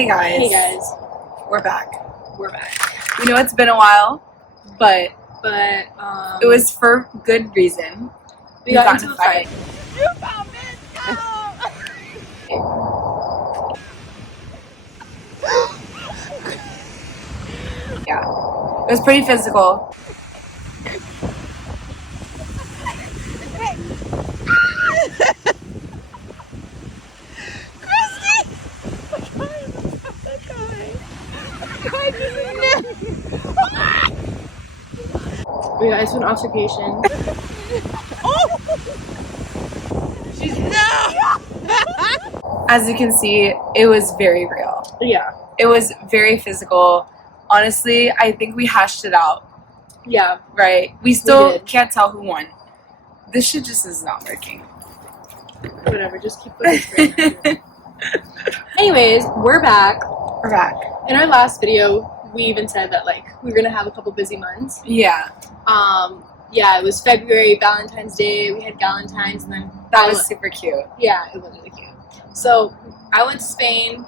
Hey guys. Hey guys. We're back. We're back. We know it's been a while, but it was for good reason. We got into a fight. You found it! Yeah. It was pretty physical. We got into an altercation. As you can see, it was very real. Yeah. It was very physical. Honestly, I think we hashed it out. Yeah. Right? We still did. can't tell who won. This shit just is not working. Whatever, just keep putting it. Anyways, we're back. We're back. In our last video, we even said that like we were gonna have a couple busy months. Yeah. Yeah, it was February, Valentine's Day, we had Galentine's, and then That was super cute. yeah, it was really cute. So I went to Spain.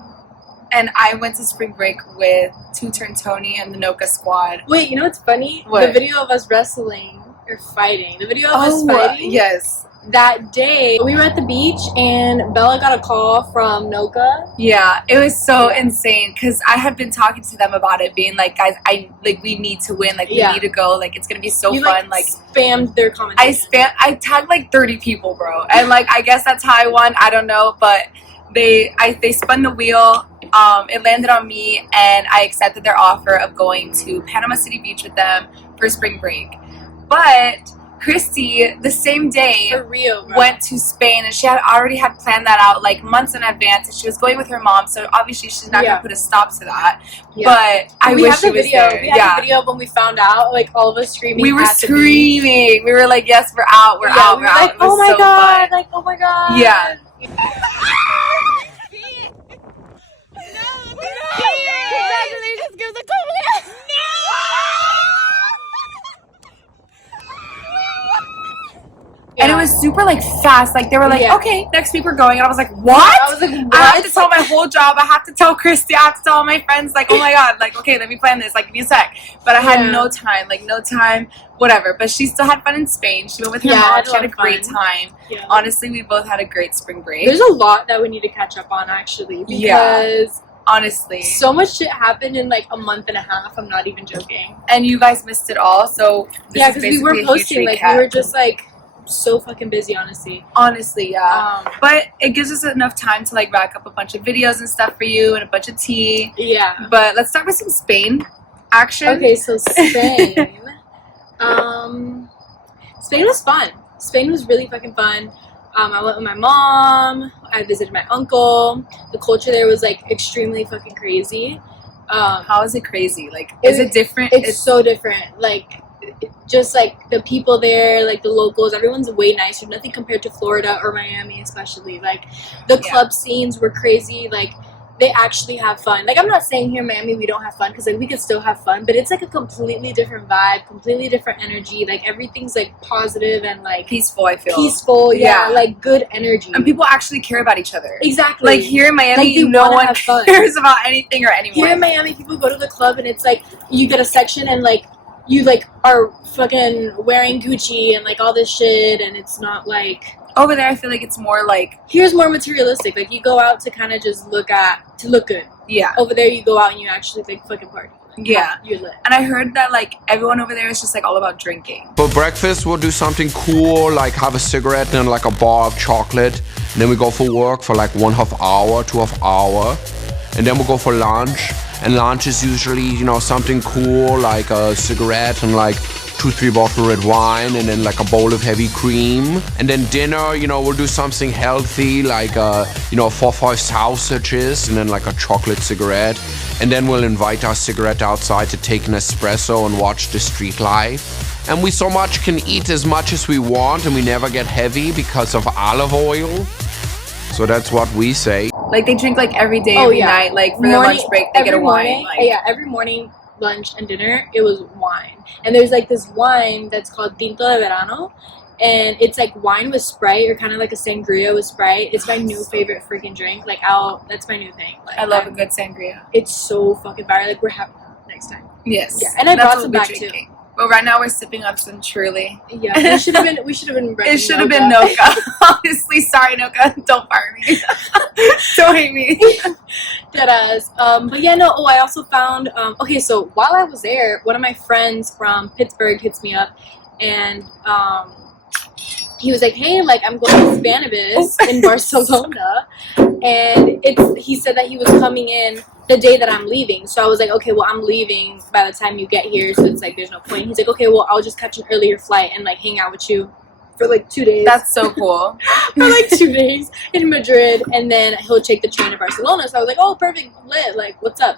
And I went to spring break with Too Turnt Tony and the Noka squad. Wait, you know what's funny? What? The video of us wrestling or fighting. The video of us fighting. Yes. That day, we were at the beach and Bella got a call from Noka. Yeah, it was so insane because I had been talking to them about it, being like, guys, we need to win, like we need to go, like it's gonna be so fun. Like spammed their comments. I tagged like 30 people, bro, and like I guess that's how I won. I don't know, but they spun the wheel. It landed on me, and I accepted their offer of going to Panama City Beach with them for spring break. But Kristy, the same day, For real, bro. went to Spain, and she had already planned that out like months in advance, and she was going with her mom, so obviously she's not gonna put a stop to that. Yeah. But I wish she was there. We had the video of when we found out, like all of us screaming. We were at the beach. screaming. We were like, "Yes, we're out. We're out. We We're were out." like, It was oh my so god! fun. Like, oh my god! Yeah. Congratulations, give the compliment. And it was super like fast. Like they were like, "Okay, next week we're going," and I was like, "What?" I was like, what? I have to tell my whole job. I have to tell Kristy. I have to tell all my friends. Like, oh my god. Like, okay, let me plan this. Like, give me a sec. But I had no time. Like, no time. Whatever. But she still had fun in Spain. She went with her mom. She had a great time. Yeah. Honestly, we both had a great spring break. There's a lot that we need to catch up on actually because honestly, so much shit happened in like a month and a half. I'm not even joking. And you guys missed it all. So this is because we were basically a posting huge like recap. we were just like so fucking busy, honestly. Yeah. But it gives us enough time to like rack up a bunch of videos and stuff for you and a bunch of tea. Yeah. But let's start with some Spain action. Okay, so Spain. Spain was fun. Spain was really fucking fun. I went with my mom. I visited my uncle. The culture there was like extremely fucking crazy. How is it crazy? Like, is it different? It's so different. Like, just like the people there, like the locals, everyone's way nicer. Nothing compared to Florida or Miami, especially. Like, the club scenes were crazy. Like, they actually have fun. Like, I'm not saying here in Miami we don't have fun, because like we could still have fun, but it's like a completely different vibe, completely different energy. Like, everything's like positive and like peaceful. I feel peaceful. Yeah, like good energy. And people actually care about each other. Exactly. Like here in Miami, like, no one cares about anything or anyone. Here in Miami, people go to the club and it's like you get a section and like you like are fucking wearing Gucci and like all this shit, and it's not like. Over there, I feel like it's more like... Here's more materialistic. Like, you go out to kind of just look good. Yeah. Over there, you go out and you actually, like, fucking party. Like, yeah. You're lit. And I heard that, like, everyone over there is just, like, all about drinking. For breakfast, we'll do something cool, like have a cigarette and, like, a bar of chocolate. And then we go for work for, like, 1.5 hour, 2.5 hour. And then we'll go for lunch. And lunch is usually, you know, something cool, like a cigarette and, like, 2-3 bottle red wine, and then like a bowl of heavy cream. And then dinner, you know, we'll do something healthy, like 4-5 sausages and then like a chocolate cigarette. And then we'll invite our cigarette outside to take an espresso and watch the street life. And we so much can eat as much as we want, and we never get heavy because of olive oil. So that's what we say. Like, they drink like every day, every night. Like, for their lunch break, they get a wine. Like, yeah, every morning, lunch and dinner, it was wine. And there's like this wine that's called Tinto de Verano, and it's like wine with Sprite, or kind of like a sangria with Sprite. It's my new favorite freaking drink. Like, that's my new thing. Like, I love a good sangria. It's so fucking fire. Like, we're having that next time. Yes. Yeah, and I That's brought what some we're back drinking. too. But right now we're sipping on some Truly. Yeah, we should have been. It should have been Noka. Honestly, sorry, Noka. Don't fire me. Don't hate me. Deadass. But yeah, no. Oh, I also found. Okay, so while I was there, one of my friends from Pittsburgh hits me up, and he was like, "Hey, like I'm going to Spanibus in Barcelona," and he said that he was coming in the day that I'm leaving. So I was like, okay, well, I'm leaving by the time you get here, so it's like there's no point. He's like, okay, well, I'll just catch an earlier flight and like hang out with you for like 2 days. That's so cool. For like 2 days in Madrid, and then he'll take the train to Barcelona. So I was like, oh, perfect, lit, like, what's up?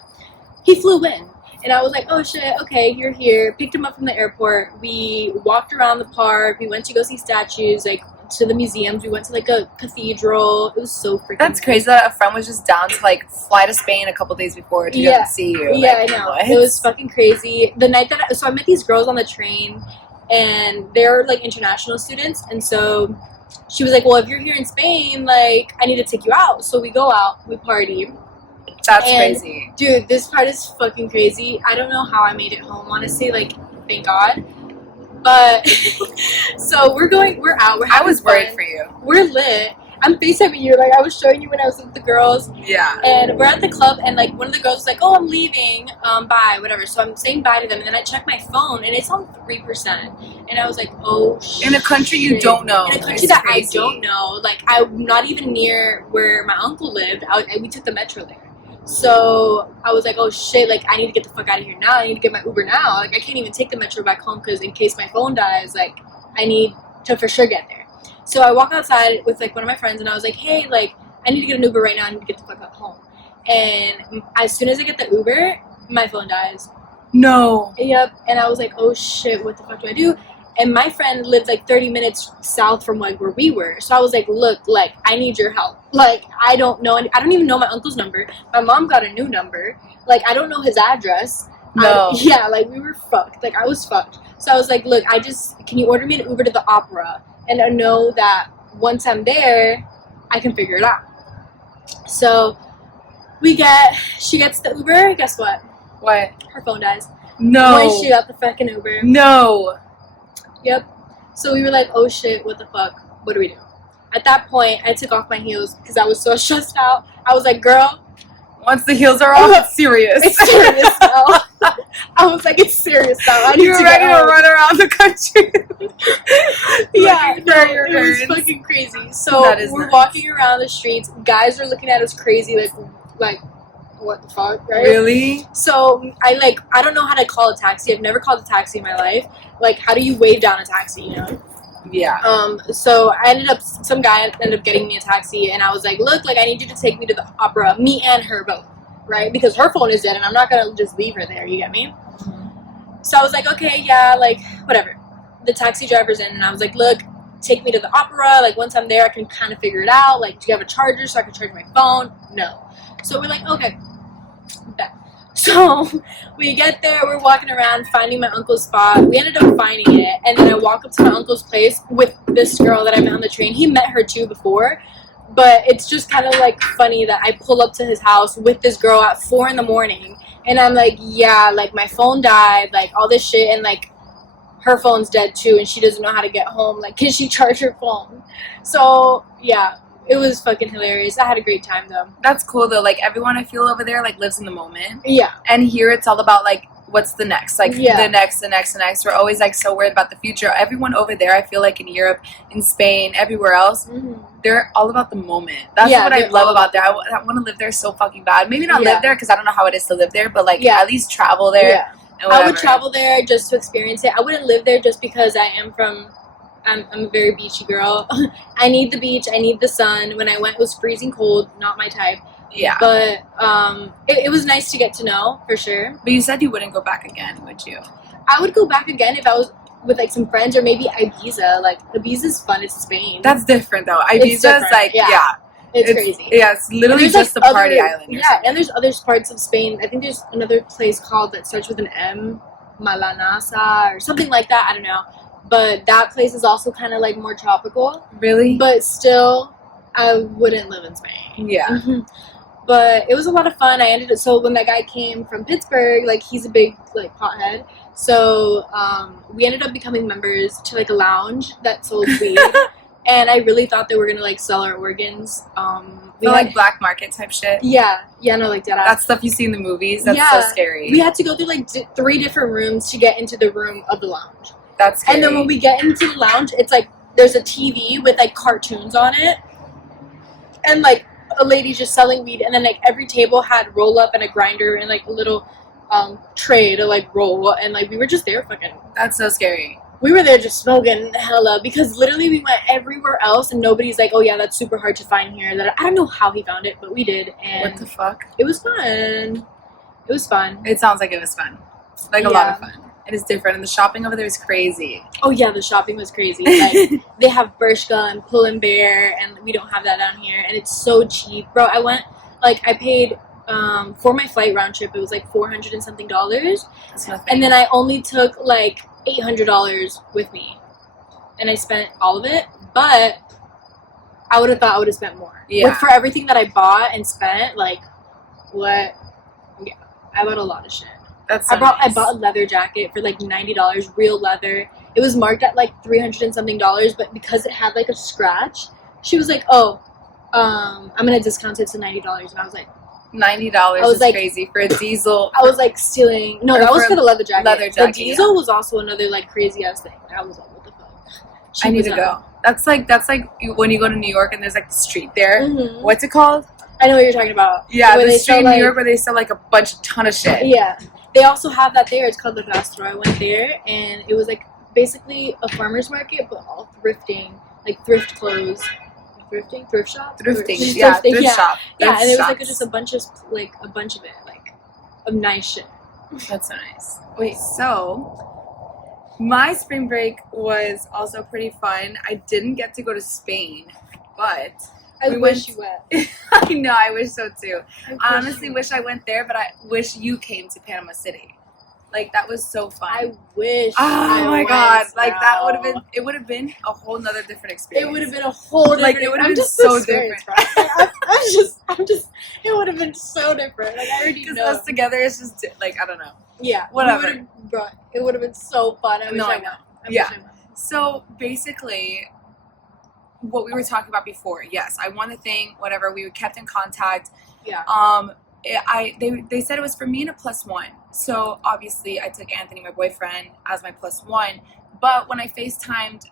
He flew in, and I was like, oh shit, okay, you're here. Picked him up from the airport. We walked around the park. We went to go see statues, like to the museums. We went to like a cathedral. It was so freaking That's nice. crazy that a friend was just down to like fly to Spain a couple days before to go see you. Yeah, like, I know. what? It was fucking crazy. The night that so I met these girls on the train, and they're like international students, and so she was like, well, if you're here in Spain, like I need to take you out. So we go out, we party. That's And, crazy. Dude, this part is fucking crazy. I don't know how I made it home, honestly. Like, thank God. But so we're out. I was worried for you. We're lit. I'm FaceTiming you. Like, I was showing you when I was with the girls. Yeah. And we're at the club, and like one of the girls was like, "Oh, I'm leaving. Bye, whatever." So I'm saying bye to them, and then I check my phone, and it's on 3%. And I was like, "Oh shit!" In a country you don't know. In a country It's that crazy. I don't know. Like, I'm not even near where my uncle lived. We took the metro there. So I was like, "Oh shit! Like, I need to get the fuck out of here now. I need to get my Uber now. Like, I can't even take the metro back home because in case my phone dies, like, I need to for sure get there." So I walk outside with like one of my friends, and I was like, "Hey, like, I need to get an Uber right now. I need to get the fuck out home." And as soon as I get the Uber, my phone dies. No. Yep. And I was like, "Oh shit! What the fuck do I do?" And my friend lived like 30 minutes south from like where we were. So I was like, "Look, like, I need your help. Like, I don't even know my uncle's number. My mom got a new number. Like, I don't know his address." No. Yeah, like, we were fucked. Like, I was fucked. So I was like, "Look, can you order me an Uber to the Opera? And I know that once I'm there, I can figure it out." So she gets the Uber. Guess what? What? Her phone dies. No. When she got the fucking Uber. No. Yep. So we were like, "Oh shit, what the fuck? What do we do?" At that point, I took off my heels because I was so stressed out. I was like, "Girl, Once the heels are off, it's serious. it's serious now." I was like, "It's serious now. I need You're to ready get to home." run around the country. Yeah, Looking no, for your it was turn. fucking crazy. So That is we're nice. walking around the streets. Guys are looking at us crazy, like, what the fuck, right? Really? So I don't know how to call a taxi. I've never called a taxi in my life. Like, how do you wave down a taxi, you know? Yeah. So some guy ended up getting me a taxi, and I was like, "Look, like, I need you to take me to the Opera, me and her both, right? Because her phone is dead, and I'm not gonna just leave her there. You get me?" So I was like, "Okay, yeah, like, whatever." The taxi driver's in, and I was like, "Look, take me to the Opera. Like, once I'm there, I can kind of figure it out. Like, do you have a charger so I can charge my phone?" No. So we're like, "Okay, bet." So we get there, we're walking around finding my uncle's spot. We ended up finding it, and then I walk up to my uncle's place with this girl that I met on the train. He met her too before, but it's just kind of like funny that I pull up to his house with this girl at 4 a.m, and I'm like, "Yeah, like, my phone died, like, all this shit, and like her phone's dead too, and she doesn't know how to get home. Like, can she charge her phone?" So yeah, it was fucking hilarious. I had a great time though. That's cool though. Like, everyone I feel over there like lives in the moment. Yeah. And here it's all about like what's the next? Like Yeah. the next. We're always like so worried about the future. Everyone over there, I feel like in Europe, in Spain, everywhere else, they're all about the moment. That's Yeah, what I they're love all about there. I want to live there so fucking bad. Maybe not Yeah. live there because I don't know how it is to live there, but like Yeah. at least travel there. Yeah. And I would whatever. travel there just to experience it. I wouldn't live there just because I'm a very beachy girl. I need the beach. I need the sun. When I went, it was freezing cold. Not my type. Yeah. But it was nice to get to know, for sure. But you said you wouldn't go back again, would you? I would go back again if I was with like some friends, or maybe Ibiza. Like, Ibiza's fun. It's Spain. That's different though. It's Ibiza's different, like yeah. It's crazy. Yeah, it's literally There's, just like, a party other- island. or Yeah, and there's other parts of Spain. I think there's another place called that starts with an M, Malanasa, or something like that. I don't know. but that place is also kind of like more tropical. Really? But still, I wouldn't live in Spain. Yeah. But it was a lot of fun. So when that guy came from Pittsburgh, like he's a big like pothead. So we ended up becoming members to like a lounge that sold weed. And I really thought they were gonna like sell our organs. We had, like black market type shit. yeah, no, like that. That stuff you see in the movies. That's so scary. We had to go through like 3 different rooms to get into the room of the lounge. That's scary. And then when we get into the lounge, it's like there's a TV with like cartoons on it, and like a lady just selling weed, and then like every table had roll up and a grinder and like a little tray to like roll, and like we were just there fucking. That's so scary. We were there just smoking hella because literally we went everywhere else and nobody's like, oh yeah, that's super hard to find here. That I don't know how he found it, but we did, and what the fuck? it was fun. It was fun. It sounds like it was fun. Like a lot of fun. It is different, and the shopping over there is crazy. Oh yeah, the shopping was crazy. Like they have Bershka and Pull and Bear, and we don't have that down here, and it's so cheap, bro. I went, like, I paid for my flight round trip. It was like $400 and something, That's nothing. and then I only took like $800 with me, and I spent all of it. But I would have thought I would have spent more. Yeah. Like, for everything that I bought and spent, like, what? Yeah, I bought a lot of shit. That's so I nice. bought a leather jacket for like $90, real leather. It was marked at like $300 and something, but because it had like a scratch, she was like, "Oh, I'm gonna discount it to $90," and I was like, $90 is like, crazy for a diesel. I was like stealing. No, that was for the leather jacket. The diesel was also another like crazy ass thing. I was like, what the fuck? I need to go. That's like when you go to New York and there's like the street there. Mm-hmm. What's it called? I know what you're talking about. Yeah, the street in New York where they sell like a ton of shit. Yeah. They also have that there. It's called the Rastro. I went there, and it was like basically a farmer's market, but all thrifting, like thrift clothes, thrift shop, thrift shop. Yeah, and it was like just a bunch of it, like of nice shit. That's so nice. Wait, so my spring break was also pretty fun. I didn't get to go to Spain, but I wish you went. I know, I wish so too. I honestly wish I went there, but I wish you came to Panama City. Like, that was so fun. I wish. Oh my god! Like, that would have been. It would have been a whole nother different experience. It would have been a whole different. Like, it would have been so different. I'm just. It would have been so different. Like, I already know. Because us together is just like, I don't know. Yeah. Whatever. It would have been so fun. I know. Yeah. So basically, what we were talking about before, yes, I won the thing, whatever, we were kept in contact. Yeah. They said it was for me and a +1. So obviously I took Anthony, my boyfriend, as my +1. But when I FaceTimed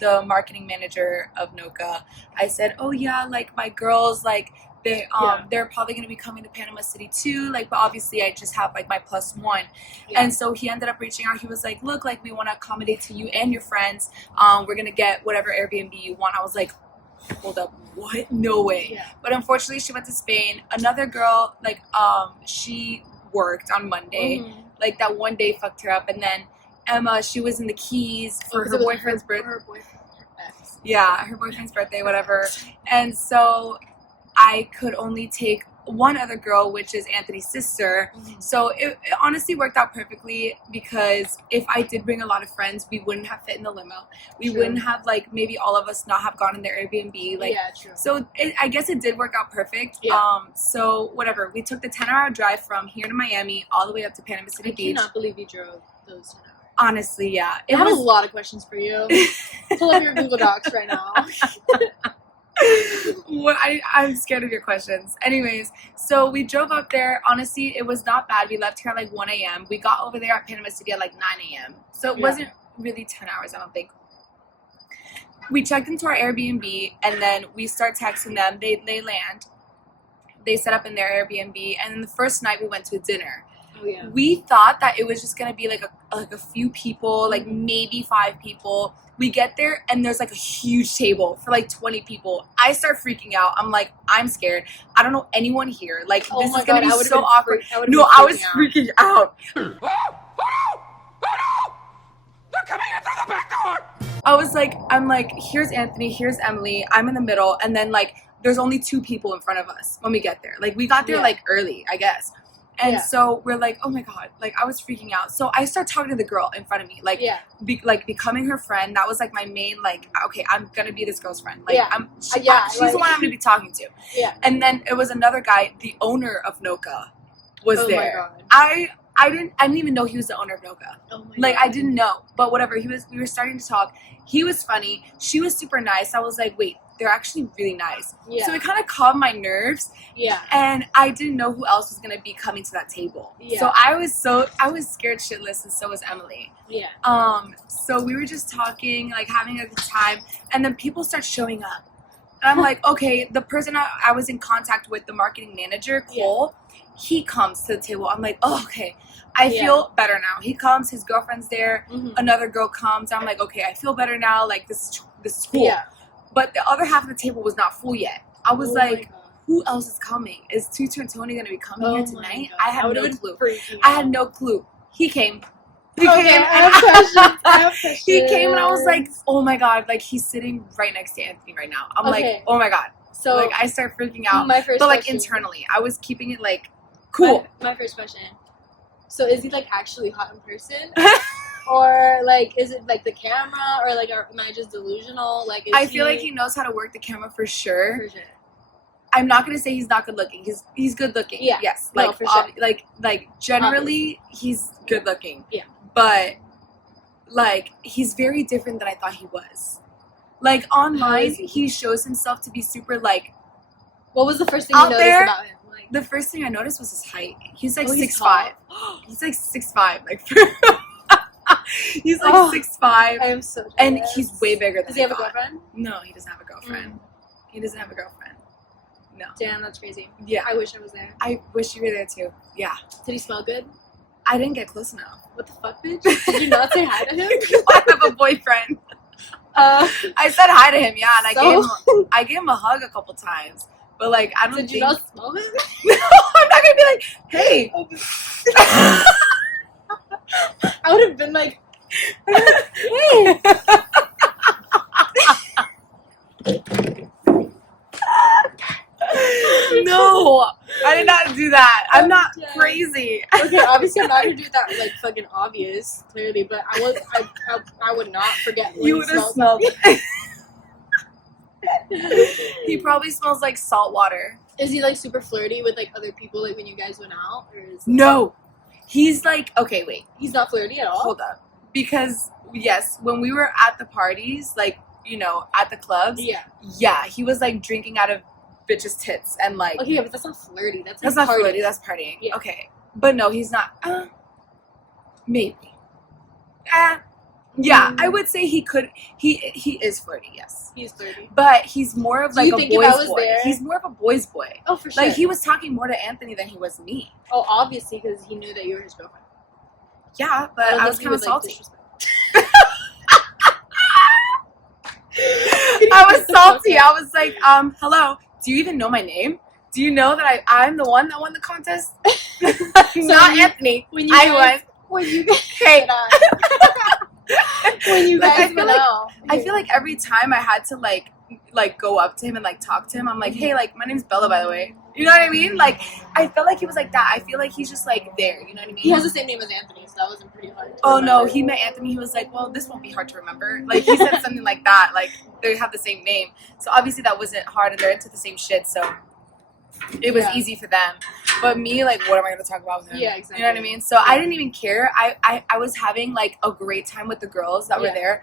the marketing manager of Noka, I said, oh yeah, like my girls, like they're probably gonna be coming to Panama City too. Like, but obviously I just have like my +1. Yeah. And so he ended up reaching out. He was like, look, like we want to accommodate to you and your friends. We're gonna get whatever Airbnb you want. I was like, hold up, what? No way. Yeah. But unfortunately she went to Spain. Another girl, like she worked on Monday. Mm-hmm. Like that one day fucked her up. And then Emma, she was in the Keys for her boyfriend's birthday. Yeah, her boyfriend's birthday, whatever. And so I could only take one other girl, which is Anthony's sister. Mm-hmm. So it honestly worked out perfectly, because if I did bring a lot of friends, we wouldn't have fit in the limo. We wouldn't have, like, maybe all of us not have gone in their Airbnb. Like, yeah, true. So I guess it did work out perfect. Yeah. So whatever. We took the 10-hour drive from here to Miami all the way up to Panama City Beach. I cannot believe you drove those 10 hours. Honestly, yeah. I have a lot of questions for you. Pull up your Google Docs right now. I'm scared of your questions. Anyways, so we drove up there. Honestly, it was not bad. We left here at like 1 a.m. We got over there at Panama City at like 9 a.m. So it wasn't really 10 hours, I don't think. We checked into our Airbnb, and then we start texting them. They land. They set up in their Airbnb, and then the first night we went to a dinner. Oh, yeah. We thought that it was just gonna be like a few people, like maybe 5 people. We get there, and there's like a huge table for like 20 people. I start freaking out. I'm like, I'm scared. I don't know anyone here. Like, this is gonna be so awkward. No, I was freaking out. Oh no! They're coming in through the back door! I'm like, here's Anthony, here's Emily. I'm in the middle, and then like there's only 2 people in front of us when we get there. Like, we got there like early, I guess. And so we're like, oh my God, like I was freaking out. So I start talking to the girl in front of me, like, becoming her friend. That was like my main, like, okay, I'm gonna be this girl's friend. Like, she's the one I'm gonna be talking to. Yeah. And then it was another guy, the owner of Noka, was there. My God. I didn't even know he was the owner of Noka. Oh my God. I didn't know, but whatever. We were starting to talk. He was funny. She was super nice. I was like, wait, they're actually really nice. Yeah. So it kind of calmed my nerves. Yeah. And I didn't know who else was gonna be coming to that table. Yeah. So I was scared shitless, and so was Emily. Yeah. So we were just talking, like having a good time, and then people start showing up. And I'm like, okay, the person I was in contact with, the marketing manager, Cole, he comes to the table. I'm like, oh, okay. I feel better now. He comes, his girlfriend's there, another girl comes. I'm like, okay, I feel better now. Like, this is cool. Yeah. But the other half of the table was not full yet. I was like, who else is coming? Is Too Turnt Tony going to be coming here tonight? I had no clue. I had no clue. He came. He came and I was like, oh my God, like he's sitting right next to Anthony right now. I'm like, oh my God. So like I start freaking out. But like internally, I was keeping it like cool. My first question. So is he like actually hot in person? Or like is it like the camera, or like am I just delusional? Like I feel like he knows how to work the camera for sure. I'm not gonna say he's not good looking. He's good looking. Yeah. Yes. Like for sure. Like generally he's good looking. Yeah. But like he's very different than I thought he was. Like online he shows himself to be super like. What was the first thing you noticed about him? Like, the first thing I noticed was his height. He's like 6'5". He's like 6'5". Like he's like 6'5". I am so jealous. And he's way bigger than. Does he have a girlfriend? No, he doesn't have a girlfriend. He doesn't have a girlfriend. No. Damn, that's crazy. Yeah. I wish I was there. I wish you were there too. Yeah. Did he smell good? I didn't get close enough. What the fuck, bitch? Did you not say hi to him? I have a boyfriend. I said hi to him, yeah, and I gave him a hug a couple times. But like I don't Did you not smell him? No, I'm not gonna be like, hey. I would have been like, hey. No, I did not do that. I'm not crazy. Okay, obviously I'm not gonna do that like fucking obvious, clearly, but I would not forget. You would have smelled it. He probably smells like salt water. Is he like super flirty with like other people, like when you guys went out, or is no? He's like, okay, wait. He's not flirty at all. Hold up, because yes, when we were at the parties, like you know, at the clubs, yeah, he was like drinking out of bitches' tits and like. Okay, but that's not flirty. That's not flirty. That's partying. Yeah. Okay, but no, he's not. Maybe. Yeah, I would say he could. He is flirty. Yes, he's flirty. But he's more of like a boy's boy. There? He's more of a boy's boy. Oh, for sure. Like he was talking more to Anthony than he was me. Oh, obviously, because he knew that you were his girlfriend. Yeah, but I was kind of salty. I was salty. I was like, hello. Do you even know my name? Do you know that I'm the one that won the contest? Not Anthony. When you guys when you guys went out. I feel like every time I had to like go up to him and like talk to him, I'm like, hey, like my name's Bella, by the way. You know what I mean? Like I felt like he was like that. I feel like he's just like there. You know what I mean? He has the same name as Anthony, so that wasn't pretty hard. Oh no, he met Anthony. He was like, well, this won't be hard to remember. Like he said something like that. Like they have the same name, so obviously that wasn't hard, and they're into the same shit, so it was easy for them. But me, like, what am I going to talk about with him? Yeah, exactly. You know what I mean? So I didn't even care. I was having, like, a great time with the girls that were there.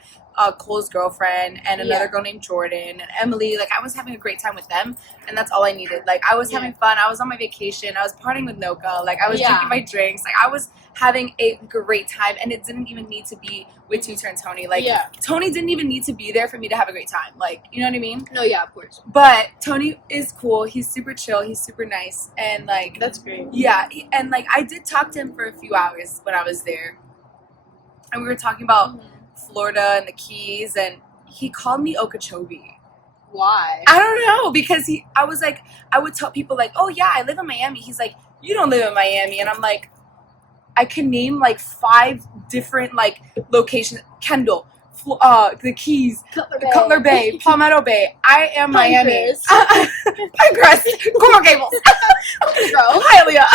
Cole's girlfriend and another girl named Jordan and Emily. Like, I was having a great time with them, and that's all I needed. Like, I was having fun. I was on my vacation. I was partying with Noka. Like, I was drinking my drinks. Like, I was having a great time, and it didn't even need to be with Too Turnt Tony. Like, Tony didn't even need to be there for me to have a great time. Like, you know what I mean? No, yeah, of course. But Tony is cool. He's super chill. He's super nice. And, like... That's great. Yeah. And, like, I did talk to him for a few hours when I was there. And we were talking about Florida and the Keys, and he called me Okeechobee. Why? I don't know, because I was like, I would tell people, like, oh, yeah, I live in Miami. He's like, you don't live in Miami. And I'm like... I can name like 5 different like locations. Kendall, the Keys, Cutler Bay, Palmetto Bay. I am Miami. Pinecrest, Coral Gables, Hialeah.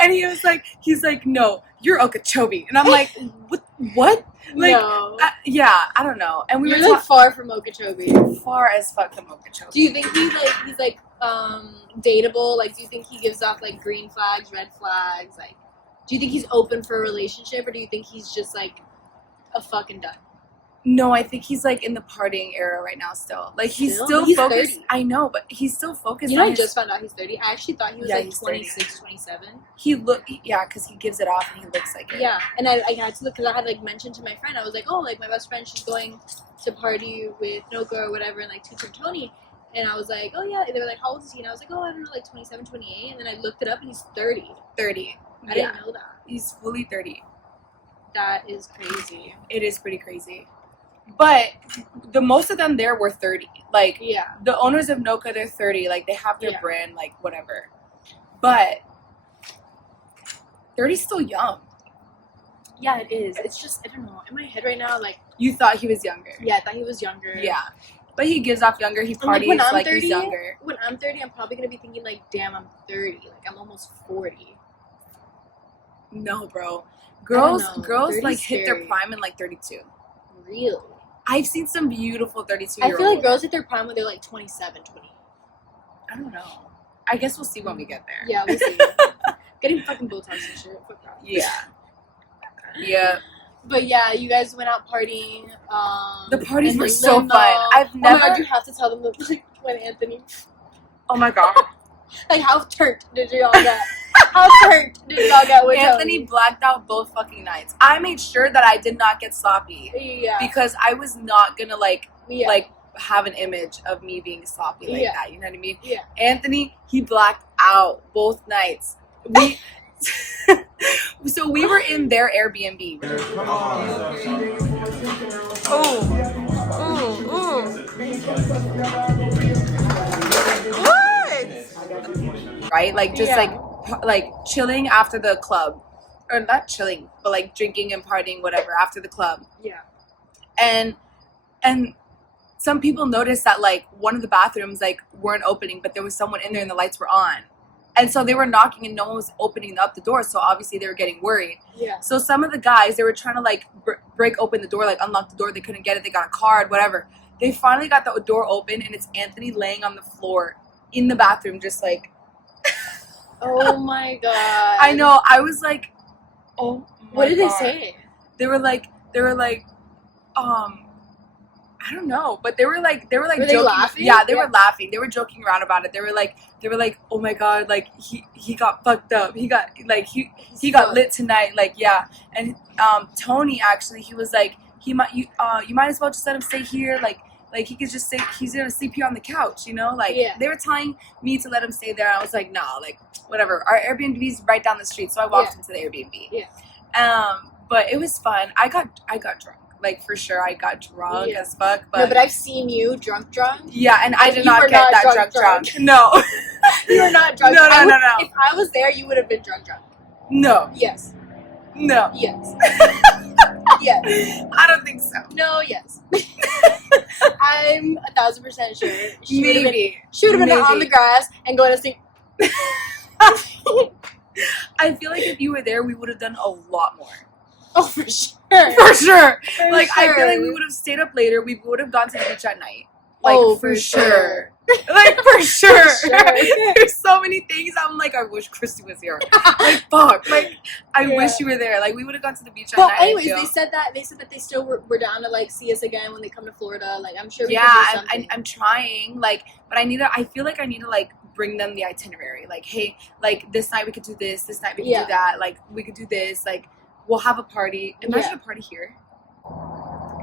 And he's like, no, you're Okeechobee. And I'm like, what? Like, no. I don't know. And we You're were like far from Okeechobee. far as fuck from Okeechobee. Do you think he's dateable? Like, do you think he gives off like green flags, red flags? Like, do you think he's open for a relationship, or do you think he's just like a fucking done? No, I think he's like in the partying era right now still. Like he's still He's focused. 30. I know, but he's still focused. You know, on I just found out he's 30. I actually thought he was like he's 26, 27. Because he gives it off and he looks like it. Yeah, and I had to look because I had like mentioned to my friend, I was like, oh, like my best friend, she's going to party with Noka or whatever, and like Too Turnt Tony. And I was like, oh yeah. And they were like, how old is he? And I was like, oh, I don't know, like 27, 28. And then I looked it up and he's 30. 30. I didn't know that. He's fully 30. That is crazy. It is pretty crazy. But the most of them there were 30. Like, yeah, the owners of Noka, they're 30. Like, they have their Yeah. brand, like, whatever. But 30's still young. yeah, it is. It's just, I don't know. In my head right now, like, You thought he was younger. yeah, I thought he was younger. Yeah. But he gives off younger. He And, like, parties when I'm like 30, he's younger. When I'm 30, I'm probably gonna be thinking like, damn, I'm 30. Like, I'm almost 40. No, bro. Girls know. girls 30's like hit their scary. prime in like 32. Really? I've seen some beautiful 32-year-olds. I feel like girls hit their prime when they're like 27, 28. I don't know. I guess we'll see when we get there. Yeah, we'll see. Getting fucking Botox and shit. Fuck that. Yeah. Yeah. But yeah, you guys went out partying. The parties and, were like, so limo. fun. I've Oh my never. god, you have to tell them like when Anthony. Oh my god. Like, how turnt did y'all get? How turnt did y'all get with Anthony blacked out both fucking nights. I made sure that I did not get sloppy Yeah. because I was not gonna like Yeah. have an image of me being sloppy like Yeah. that. You know what I mean? Yeah. Anthony, he blacked out both nights. We so we were in their Airbnb. Right? Like just Yeah. like chilling after the club. Or not chilling, but like drinking and partying, whatever, after the club. Yeah. And some people noticed that like one of the bathrooms like weren't opening, but there was someone in there and the lights were on. And so they were knocking and no one was opening up the door, so obviously they were getting worried. Yeah. So some of the guys, they were trying to like break open the door, like unlock the door. They couldn't get it. They got a card, whatever. They finally got the door open and it's Anthony laying on the floor in the bathroom, just like. Oh my god. I know. I was like, oh. What did my they God. say? They were like, I don't know, but they were like Were joking. they laughing? Yeah, they Yeah. were laughing. They were joking around about it. They were like, oh my god, like he got fucked up. He got like he got lit tonight. Like yeah, and Tony actually, he was like you might as well just let him stay here. Like he could just say he's gonna sleep here on the couch. You know, like Yeah. they were telling me to let him stay there. I was like nah, like whatever. Our Airbnb's right down the street, so I walked into the Airbnb. Yeah. But it was fun. I got drunk. Like for sure, I got drunk Yeah. as fuck. No, but I've seen you drunk. Yeah, and I did You not were get not that drunk. No. You were not drunk. No. If I was there, you would have been drunk. No. Yes. No. Yes. Yes. I don't think so. No. Yes. I'm 1,000% sure. She would have been Maybe. on the grass and going to sleep. I feel like if you were there, we would have done a lot more. Oh, for sure. For sure. For Like, I feel like sure. we would have stayed up later. We would have gone to the beach at night. Like, Oh, for for sure. Like, for sure. sure. There's so many things I'm like, I wish Kristy was here. Like, fuck. Like, I Yeah. wish you were there. Like, we would have gone to the beach at But night. I anyways, feel. they said that they still were down to like see us again when they come to Florida. Like, I'm sure we Yeah, can do I'm, something. I'm trying, like, but I feel like I need to, like, bring them the itinerary. Like, hey, like, this night we could do this night we could Yeah. do that, like, we could do this, like, we'll have a party. Imagine Yeah. a party here.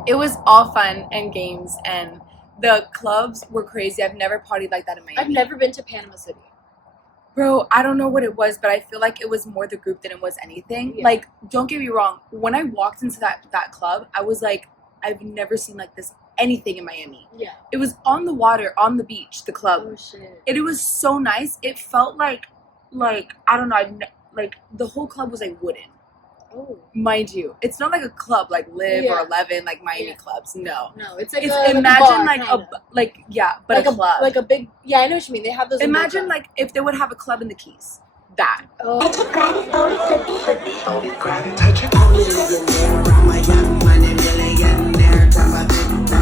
It was all fun and games, and the clubs were crazy. I've never partied like that in Miami. I've never been to Panama City. Bro, I don't know what it was, but I feel like it was more the group than it was anything. Yeah. Like, don't get me wrong. When I walked into that club, I was like, I've never seen like this anything in Miami. Yeah. It was on the water, on the beach, the club. Oh shit. It was so nice. It felt like I don't know, like the whole club was like wooden. Oh. Mind you, it's not like a club like Live Yeah. or 11 like Miami Yeah. clubs. No, No, it's like it's a imagine like like a bar, a yeah, but like a club. like a big. Yeah, I know what you mean. They have those. in the Imagine club. like if they would have a club in the Keys. that. Oh,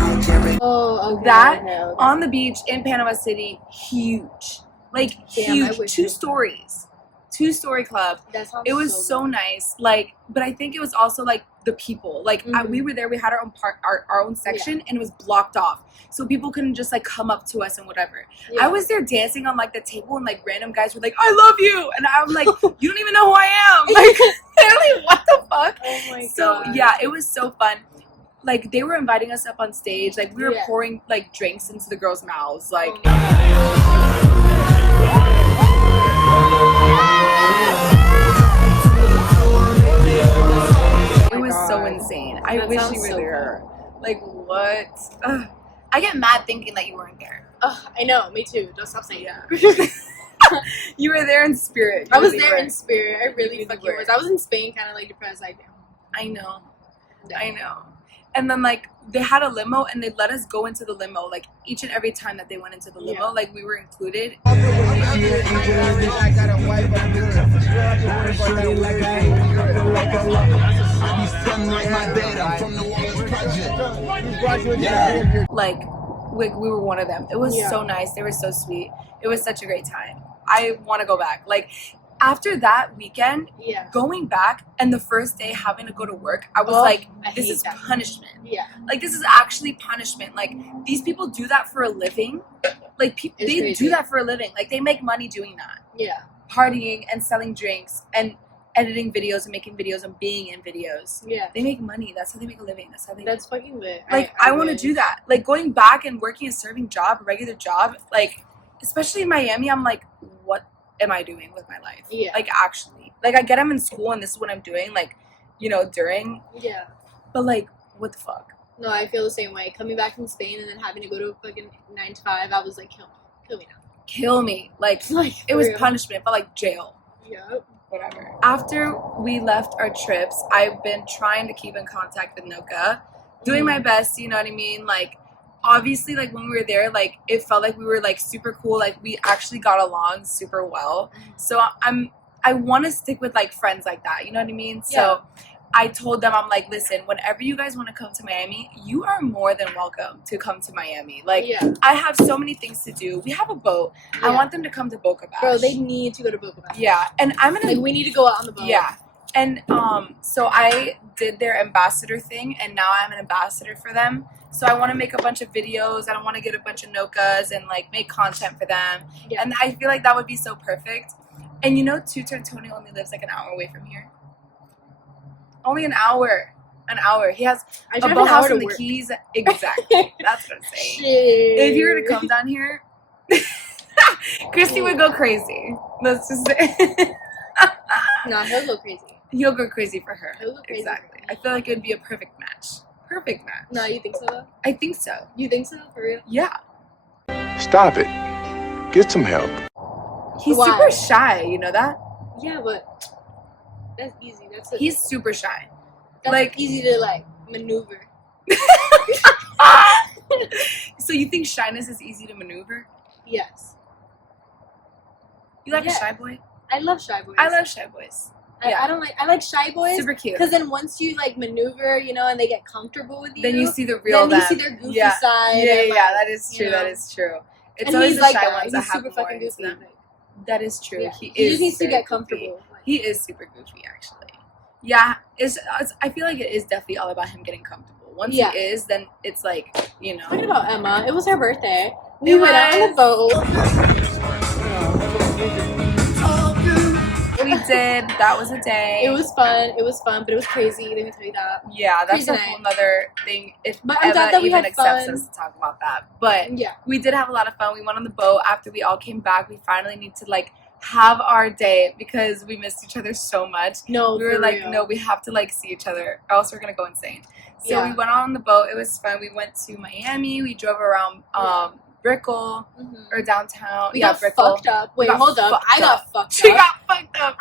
okay. That okay. on the beach in Panama City, huge. Like, Damn, I huge. wish 2 I- stories. 2-story club. That sounds It was so good. nice. Like, but I think it was also like the people. Like, we were there. We had our own part, our own section, and it was blocked off, so people couldn't just like come up to us and whatever. Yeah. I was there dancing on like the table, and like random guys were like, "I love you," and I'm like, "You don't even know who I am." Like, literally, what the fuck? Oh my So god. yeah, it was so fun. Like, they were inviting us up on stage. Like, we were Yeah. pouring like drinks into the girls' mouths. Like, Oh my it was so insane. I That wish sounds you were so there. Like, what? Ugh. I get mad thinking that you weren't there. Ugh, I know, me too. Don't stop saying Yeah. that. You were there in spirit. I You was really there were. in spirit. I really really fucking were. was. I was in Spain, kind of like depressed. Like, I know. Yeah. I know. And then like they had a limo, and they let us go into the limo like each and every time that they went into the limo. Yeah. Like, we were included. Like, we were one of them. It was Yeah. so nice. They were so sweet. It was such a great time. I want to go back. Like, after that weekend, yeah. going back and the first day having to go to work, I was Oh, like, I this hate is that. punishment. Yeah. Like, this is actually punishment. Like, these people do that for a living. Like, It's they crazy. do that for a living. Like, they make money doing that. Yeah. Partying and selling drinks and editing videos and making videos and being in videos. Yeah. They make money. That's how they make a living. That's how they That's fucking lit. like, I want to wish. do that. Like, going back and working a serving job, a regular job, like, especially in Miami, I'm like, what am I doing with my life? Yeah. Like, actually. Like, I get I'm in school and this is what I'm doing, like, you know, during. Yeah. But, like, what the fuck? No, I feel the same way. Coming back from Spain and then having to go to a fucking 9 to 5, I was like, kill me now. Kill me. Like, Like, it was for real. punishment. It felt like jail. Yep. Whatever. After we left our trips, I've been trying to keep in contact with Noka, doing my best, you know what I mean? Like, obviously, like, when we were there, like, it felt like we were, like, super cool. Like, we actually got along super well. So I want to stick with, like, friends like that, you know what I mean? So I told them, I'm like, listen, whenever you guys want to come to Miami, you are more than welcome to come to Miami. Like, Yeah. I have so many things to do. We have a boat. I Yeah. want them to come to Boca Bash. Bro, they need to go to Boca Bash. Yeah, and I'm gonna Like, we need to go out on the boat. yeah. And so I did their ambassador thing, and now I'm an ambassador for them. So I want to make a bunch of videos, and I want to get a bunch of Nokas and like make content for them. Yeah. And I feel like that would be so perfect. And you know, Too Turnt Tony only lives like an hour away from here. Only an hour. An hour. He has I a drive an boathouse hour to in the work. Keys. Exactly. That's what I'm saying. Shit. If you were to come down here, Kristy would go crazy. Let's just say. Nah, he'll go crazy. He'll go crazy for her. He'll go crazy Exactly. for I feel like it would be a perfect match. Perfect match. No, you think so, though? I think so. You think so? For real? Yeah. Stop it. Get some help. He's Why? super shy, you know that? Yeah, but that's easy. He's super shy. that's like- easy to, like, maneuver. So you think shyness is easy to maneuver? Yes. You like Yeah. a shy boy? I love shy boys. I love shy boys. yeah. I like shy boys. Super cute. Because then once you, like, maneuver, you know, and they get comfortable with you, Then you see the real then you them. see their goofy yeah. side. Yeah, and, yeah, like, that is true. you That know. is true. It's And always he's the like shy that. ones that He's have super more fucking into goofy. them. Like, That is true. yeah. He He is just needs to very get goofy. comfortable. Like, He is super goofy, actually. Yeah, it's I feel like it is definitely all about him getting comfortable. Once Yeah. he is, then it's like, you know. talking about Emma, it was her birthday. We It went out on the boat. We did. That was a day. It was fun. It was fun, but it was crazy. Let me tell you that. Yeah, that's crazy a night. whole nother thing. If But I'm Emma glad that we even had accepts fun. us to talk about that. But Yeah. we did have a lot of fun. We went on the boat after we all came back. We finally need to like have our day because we missed each other so much. No, We were for like, real. no, we have to like see each other, or else we're gonna go insane. So Yeah. we went on the boat. It was fun. We went to Miami. We drove around Brickell Mhm. or downtown. We yeah, got Brickell. fucked up. Wait, got hold up. fucked I got up. fucked She up. got fucked up.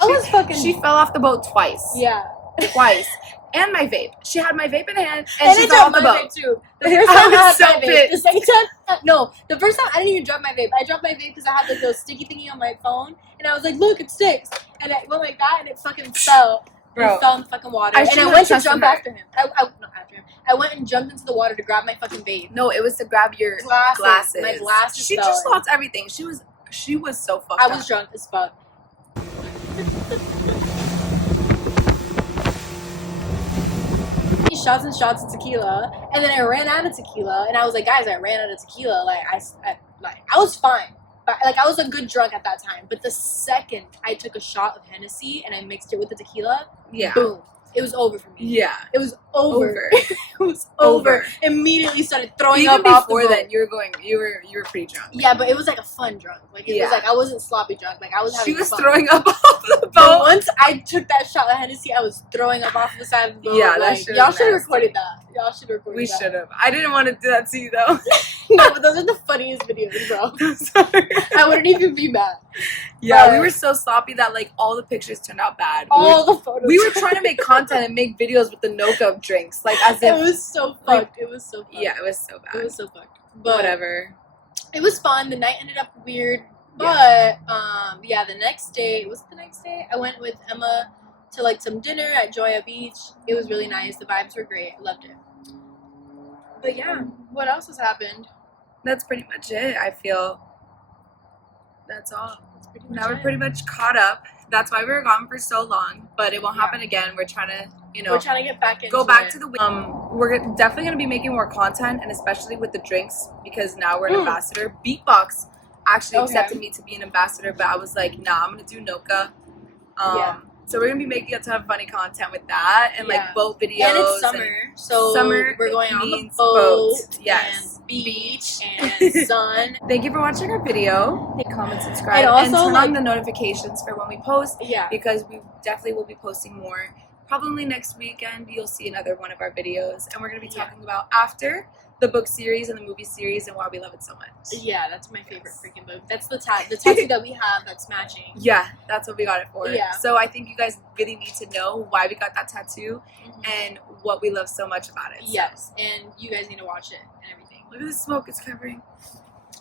I was fucking. She fell off the boat twice. Yeah. Twice. and my vape. She had my vape in hand, And and she I fell off dropped the my boat. vape too. The first I time I was had so my vape. The pissed. second time, no. The first time I didn't even drop my vape. I dropped my vape because I had like those sticky thingy on my phone, and I was like, "Look, it sticks." And I went like that, and it fucking fell. Bro, It fell in the fucking water. I And I should've went to trusted jump her. after him. Not after him. I went and jumped into the water to grab my fucking vape. no, it was to grab your Glasses. My glasses She fell just in. lost everything. She was so fucked I up. was drunk as fuck. Shots and shots of tequila, and then I ran out of tequila, and I was like, guys, I ran out of tequila. I was fine, but like I was a good drunk at that time. But the second I took a shot of Hennessy and I mixed it with the tequila, Yeah. boom, it was over for me. Yeah. It was over. Over. It was over. Immediately started throwing Even up off the before boat. that, you were pretty drunk. Yeah, but it was like a fun drunk. Like it Yeah. was like I wasn't sloppy drunk. Like I was having She was fun. throwing up off the But boat. once I took that shot of Hennessy, I was throwing up off the side of the boat. Yeah, that like, shit was y'all should have nasty. recorded that. Y'all should have recorded We that. should have. I didn't want to do that to you though. No, but those are the funniest videos, bro. I'm sorry. I wouldn't even be mad. Yeah, But- we were so sloppy that like all the pictures turned out bad. All the photos. We were trying to make content and make videos with the no-go drinks, like as It if. was so fucked. It was so fucked. Yeah, it was so bad. It was so fucked. But Whatever. it was fun. The night ended up weird. But yeah, the next day, was it the next day? I went with Emma to like some dinner at Joya Beach. It was really nice. The vibes were great. I loved it. But yeah, what else has happened? That's pretty much it. I feel. That's all. That's pretty much Now we're it. pretty much caught up. That's why we were gone for so long, but it won't happen again. We're trying to, We're trying to get back into go back it. to the. We're definitely gonna be making more content, and especially with the drinks because now we're an ambassador. Beatbox actually Okay. accepted me to be an ambassador, but I was like, nah, I'm gonna do Noka. Yeah. So we're gonna be making a ton of funny content with that, and Yeah. like boat videos. And it's summer, so summer we're going on the means boat, boat, yes. and beach, and sun. Thank you for watching our video. Comment, subscribe, And and, also, turn like- on the notifications for when we post. Yeah. Because we definitely will be posting more. Probably next weekend you'll see another one of our videos, and we're going to be Yeah. talking about after the book series and the movie series and why we love it so much. Yeah, that's my favorite freaking book. That's the tattoo that we have that's matching. Yeah, that's what we got it for. Yeah. So I think you guys really need to know why we got that tattoo Mhm. and what we love so much about it. So, Yes, and you guys need to watch it and everything. look at the smoke it's covering.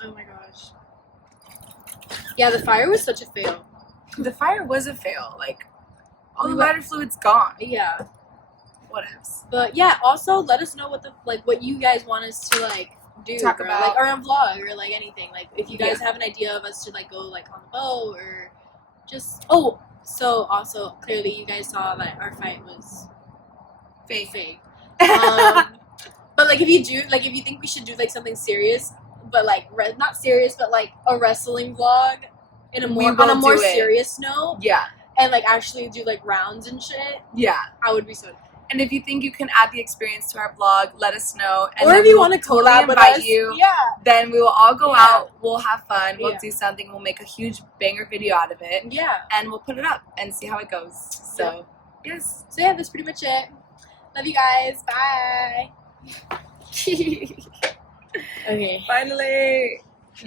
Oh my gosh. Yeah, the fire was such a fail. The fire was a fail. Like, all the We lighter fluid's gone. Yeah. What else? But yeah, also let us know what you guys want us to like do, Talk or, about. like, or on vlog or like anything. Like if you guys Yeah. have an idea of us to like go like on the boat or just so also clearly you guys saw that our fight was fake. But like if you think we should do like something serious, but like not serious, but like a wrestling vlog in a We more will on a more do it. serious note, Yeah. and like actually do like rounds and shit, Yeah. I would be so. And if you think you can add the experience to our vlog, let us know. And Or then if you we'll want to totally collab with invite us, you, yeah. then we will all go Yeah. out. We'll have fun. We'll Yeah. do something. We'll make a huge banger video out of it, Yeah. and we'll put it up and see how it goes. So, yes. So yeah, that's pretty much it. Love you guys. Bye. Okay. Finally.